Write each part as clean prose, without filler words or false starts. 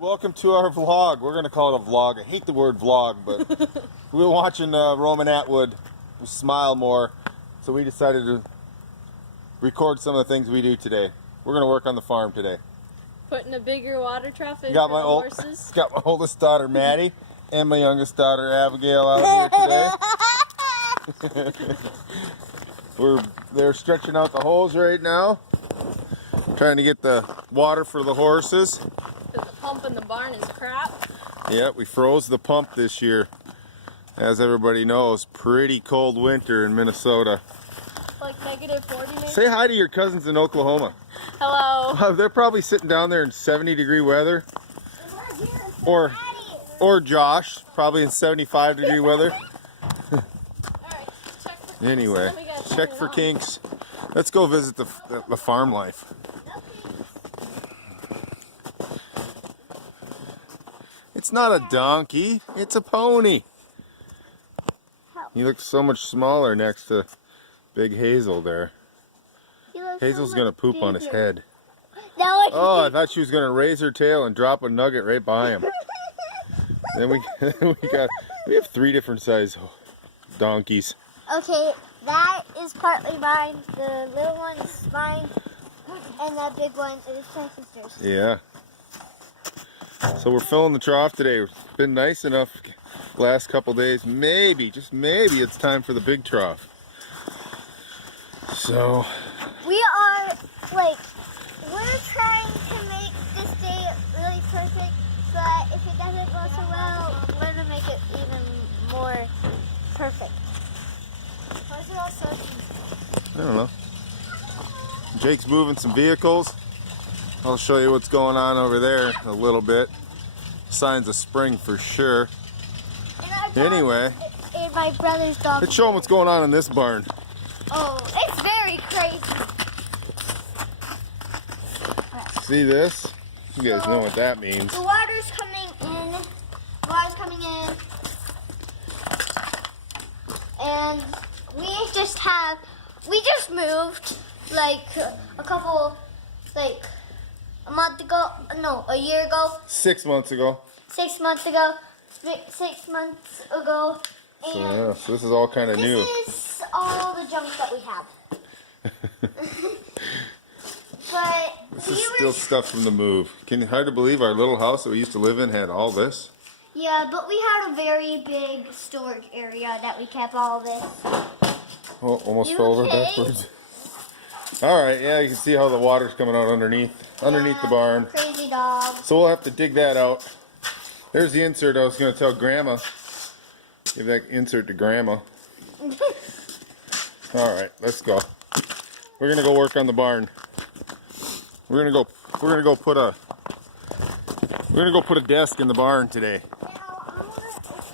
Welcome to our vlog. We're going to call it a vlog. I hate the word vlog, but we were watching Roman Atwood smile more, so we decided to record some of the things we do today. We're going to work on the farm today. Putting a bigger water trough in for the horses. Got my oldest daughter, Maddie, and my youngest daughter, Abigail, out here today. They're stretching out the hose right now, trying to get the water for the horses. The pump in the barn is crap. Yeah, we froze the pump this year. As everybody knows, pretty cold winter in Minnesota. Like -40 maybe? Say hi to your cousins in Oklahoma. Hello. They're probably sitting down there in 70-degree weather. Or Josh, probably in 75-degree weather. Anyway, check for kinks. Let's go visit the farm life. It's not a donkey, it's a pony. He looks so much smaller next to Big Hazel there. Hazel's gonna poop on his head. Oh, I thought she was gonna raise her tail and drop a nugget right by him. Then we have 3 different size donkeys. Okay, that is partly mine. The little one is mine, and that big one is my sister's. Yeah. So we're filling the trough today. It's been nice enough the last couple days. Maybe, just maybe, it's time for the big trough. So we are we're trying to make this day really perfect, but if it doesn't go so well, we're gonna make it even more perfect. Why is it all so easy? I don't know. Jake's moving some vehicles. I'll show you what's going on over there a little bit. Signs of spring for sure. Anyway, and my brother's dog. let's show them what's going on in this barn. Oh, it's very crazy. See this? You guys know what that means. The water's coming in. Water's coming in. And we just moved a month ago. No, a year ago. 6 months ago. 6 months ago. 6 months ago. And So, yeah, so this is all kind of new. This is all the junk that we have. But This is still stuff from the move. Hard to believe our little house that we used to live in had all this. Yeah, but we had a very big storage area that we kept all this. Oh, almost fell over okay? backwards. All right, yeah, you can see how the water's coming out underneath the barn. Crazy dog. So we'll have to dig that out. There's the insert I was going to tell Grandma. Give that insert to Grandma. All right, let's go. We're gonna go work on the barn. We're gonna go put a desk in the barn today.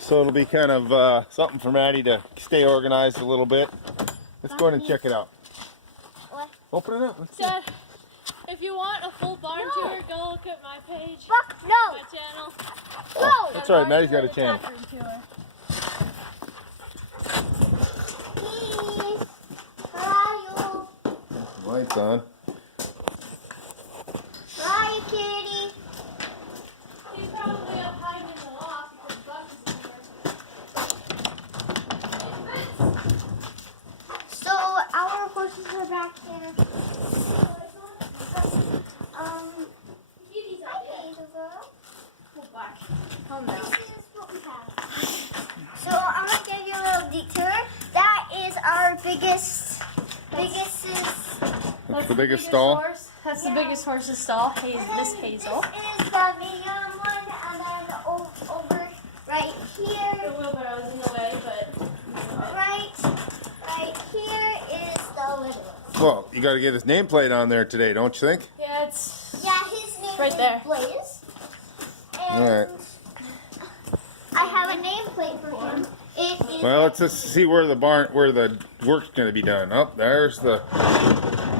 So it'll be kind of something for Maddie to stay organized a little bit. Let's go ahead and check it out. What? Open it up. Let's see. Dad, if you want a full barn tour, go look at my page. No. My channel. No. That's right, Maddie's got a channel. Lights on. Bye, kitty. He's probably up hiding in the loft because Buck is in here. So our horses are back there. Hi, Hazel girl. Calm down. This is what we have. So I'm gonna give you a little detour. That is our biggest. That's the biggest stall. That's the biggest horse's stall. Miss Hazel. This is the medium one, and then over right here. The wheelbarrow was in the way, but Right here is the little one. Well, you got to get his nameplate on there today, don't you think? yeah, it's Yeah, his name right is there. Blaze. And All right. I have a nameplate for him. It is Well, let's just see where the work's going to be done. Oh, there's the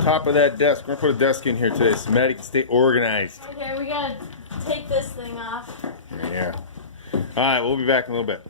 top of that desk. We're going to put a desk in here today so Maddie can stay organized. okay. We gotta take this thing off. Yeah. All right, we'll be back in a little bit.